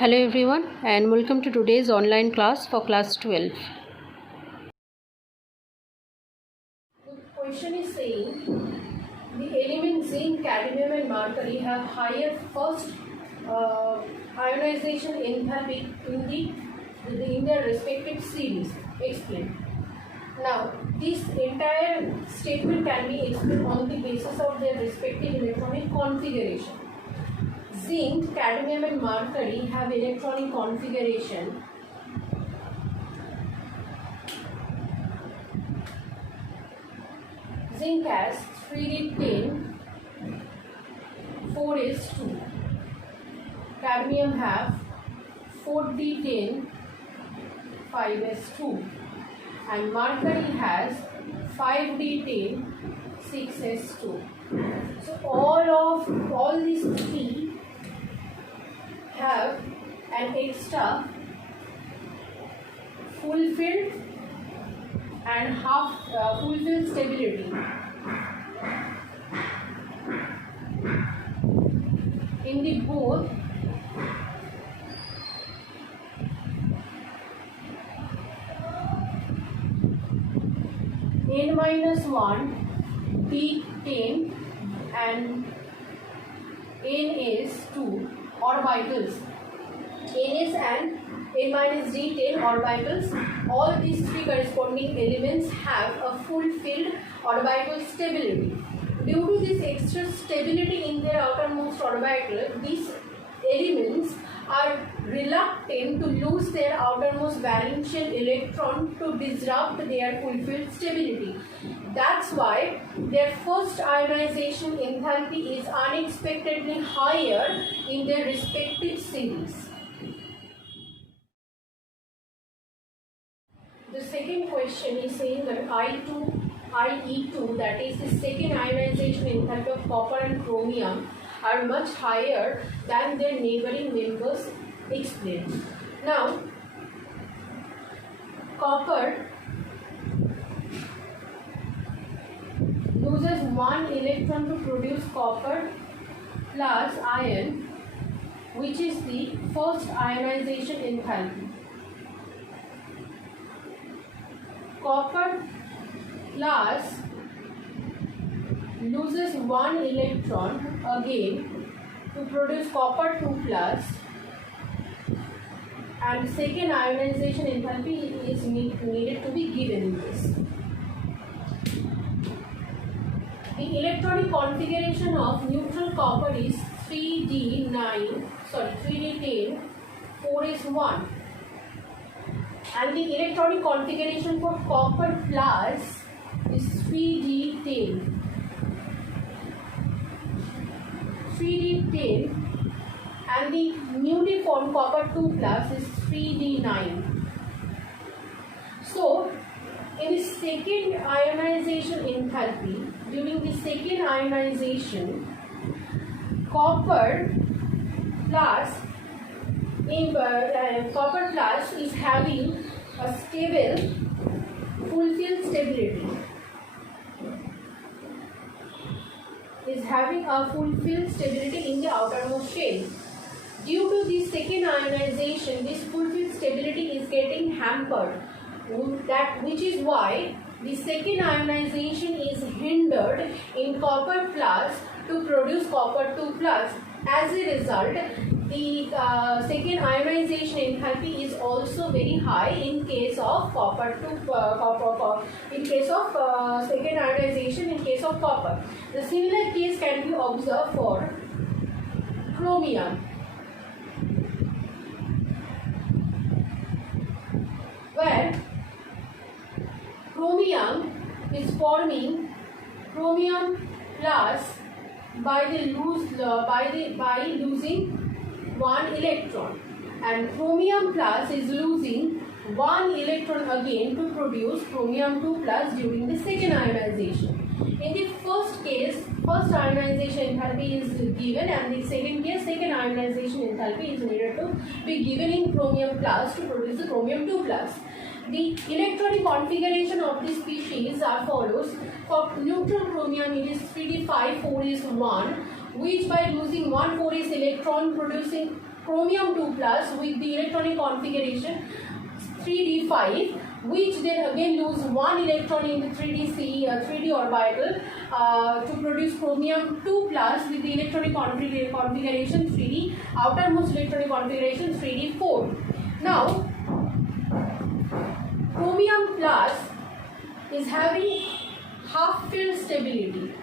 Hello everyone and welcome to today's online class for class 12. The question is saying the elements zinc, cadmium and mercury have higher first ionization enthalpy in their respective series. Explain. Now, this entire statement can be explained on the basis of their respective electronic configuration. Zinc, cadmium and mercury have electronic configuration zinc has 3d10 4s2, cadmium have 4d10 5s2 and mercury has 5d10 6s2. So all these three have an extra fulfilled and half fulfilled stability in the both n-1 d10 and ns2 orbitals. ns and n-d10 orbitals, all these three corresponding elements have a fulfilled orbital stability. Due to this extra stability in their outermost orbital, these elements are reluctant to lose their outermost valential electron to disrupt their fulfilled stability. That's why their first ionization enthalpy is unexpectedly higher in their respective series. The second question is saying that IE2, that is the second ionization enthalpy of copper and chromium, are much higher than their neighboring members. Explain. Now, copper loses one electron to produce copper plus ion, which is the first ionization enthalpy. Copper plus loses one electron again to produce copper 2 plus, and second ionization enthalpy is needed to be given in this. The electronic configuration of neutral copper is 3d10 4s1, and the electronic configuration for copper plus is 3d10 and the newly formed copper 2 plus is 3d9. So, in the second ionization enthalpy, during the second ionization, copper plus is having a stable fulfilled stability. Is having a fulfilled stability in the outermost shell. Due to the second ionization, this fulfilled stability is getting hampered. Which is why the second ionization is hindered in copper plus to produce copper 2 plus. As a result, the second ionization enthalpy is also very high in case of in case of second ionization in case of copper. The similar case can be observed for chromium, where chromium is forming chromium plus by losing one electron, and chromium plus is losing one electron again to produce chromium 2 plus during the second ionization. In the first case, first ionization enthalpy is given, and the second case, second ionization enthalpy is needed to be given in chromium plus to produce the chromium 2 plus. The electronic configuration of the species are follows. For neutral chromium, it is 3d5 4s1, which by losing 1,4s electron producing chromium 2 plus with the electronic configuration 3d5, which then again lose 1 electron in the 3d orbital to produce chromium 2 plus with the electronic configuration 3d, outermost electronic configuration 3d4. Now, chromium plus is having half field stability.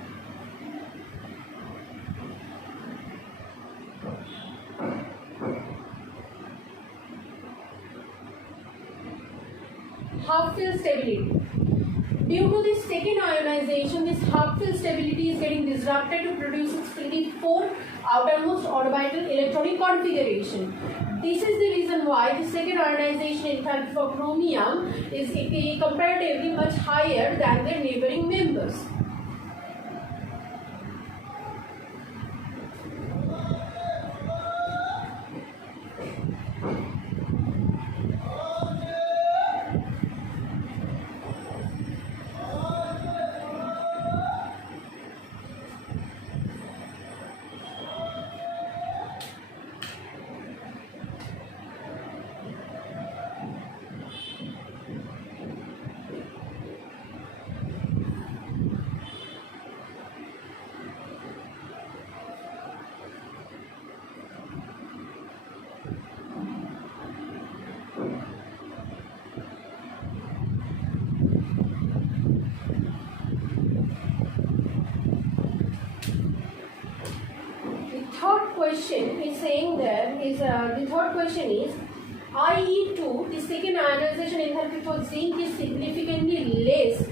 Half field stability. Due to this second ionization, this half field stability is getting disrupted to produce its 3d4 outermost orbital electronic configuration. This is the reason why the second ionization enthalpy for chromium is comparatively much higher than their neighboring members. Question is saying that is the third question is IE2, the second ionization enthalpy for zinc is significantly less.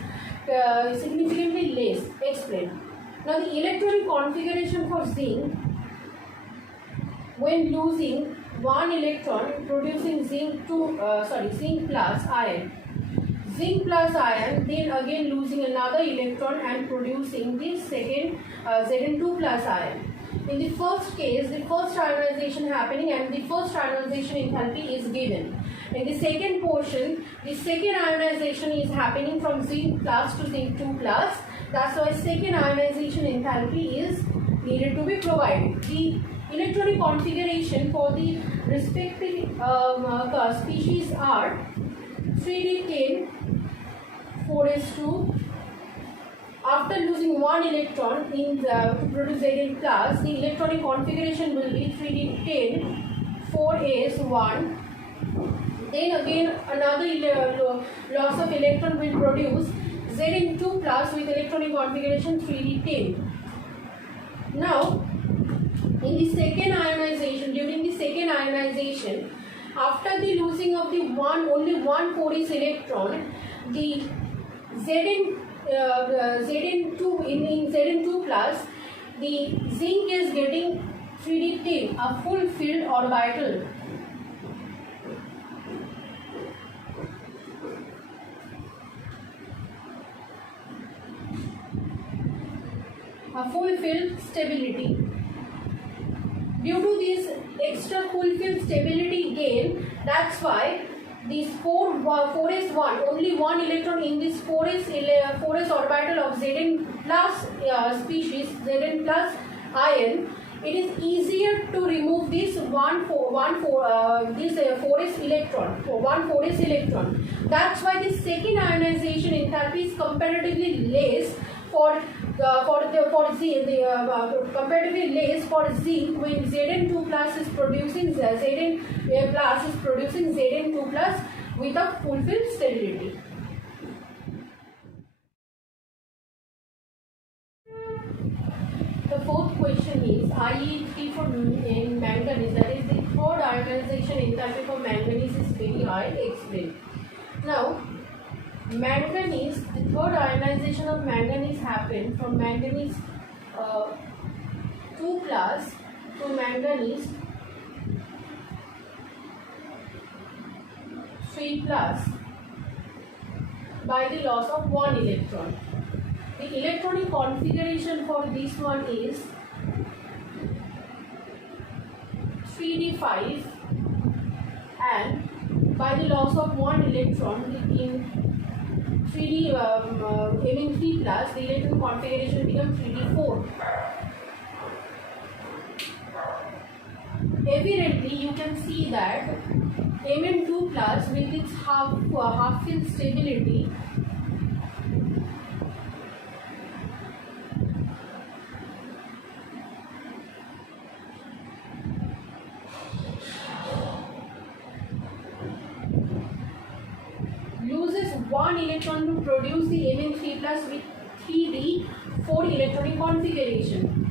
Explain. Now the electronic configuration for zinc when losing one electron producing zinc plus ion. Zinc plus ion, then again losing another electron and producing the second Zn2 plus ion. In the first case, the first ionization happening and the first ionization enthalpy is given. In the second portion, the second ionization is happening from zinc plus to zinc 2 plus. That's why second ionization enthalpy is needed to be provided. The electronic configuration for the respective species are 3d10, 4s2. After losing one electron to produce Zn plus, the electronic configuration will be 3d10, 4s1. Then again another loss of electron will produce Zn2 plus with electronic configuration 3d10. Now, in the second ionization, during the second ionization, after the losing of the only one 4s electron, the Zn2 in Zn2 plus, the zinc is getting 3d10, a full filled orbital. A full filled stability. Due to this extra full filled stability gain, that's why this 4s1, only one electron in this 4s orbital of Zn plus species, Zn plus ion, it is easier to remove this 4s electron. That's why the second ionization enthalpy is comparatively less comparatively less for zinc when Zn2 plus is producing Zn2 plus with a fulfilled stability. The fourth question is IE3 for manganese, that is the third ionization enthalpy for manganese is very high. Explain. Now, manganese, the third ionization of manganese happened from manganese 2 plus to manganese 3 plus by the loss of one electron. The electronic configuration for this one is 3d5 and by the loss of one electron in 3D Mn3 plus, the electron configuration becomes 3d4. evidently you can see that Mn2 plus with its half field stability loses one electron to produce the Mn3 plus with 3d 4 electronic configuration.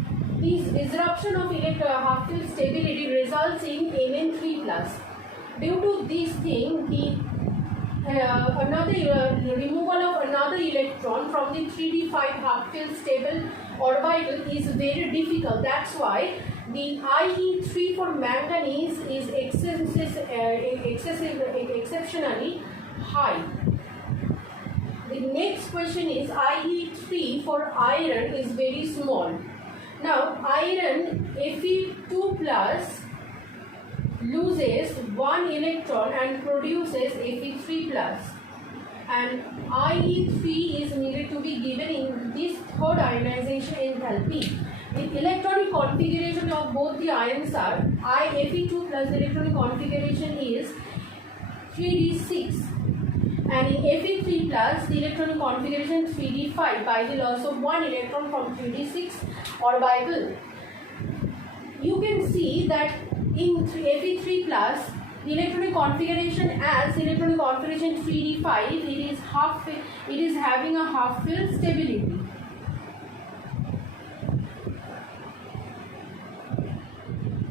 This disruption of half field stability results in Mn3 plus. Due to this thing, the removal of another electron from the 3d5 half field stable orbital is very difficult. That's why the IE3 for manganese is exceptionally high. The next question is IE3 for iron is very small. Now iron Fe2 plus loses one electron and produces Fe3 plus, and IE3 is needed to be given in this third ionization enthalpy. The electronic configuration of both the ions are Fe2 plus the electronic configuration is 3d6, and in Fe3 plus the electronic configuration 3d5 by the loss of one electron from 3d6 orbital. You can see that in Fe3 plus the electronic configuration as electronic configuration 3d5 it is having a half field stability.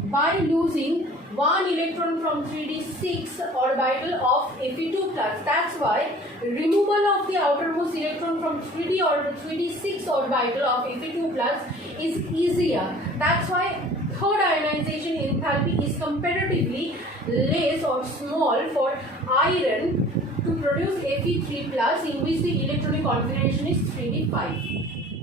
By losing one electron from 3d6 orbital of Fe2 plus. That's why removal of the outermost electron from 3d6 orbital of Fe2 plus is easier. That's why third ionization enthalpy is comparatively less or small for iron to produce Fe3 plus, in which the electronic configuration is 3d5.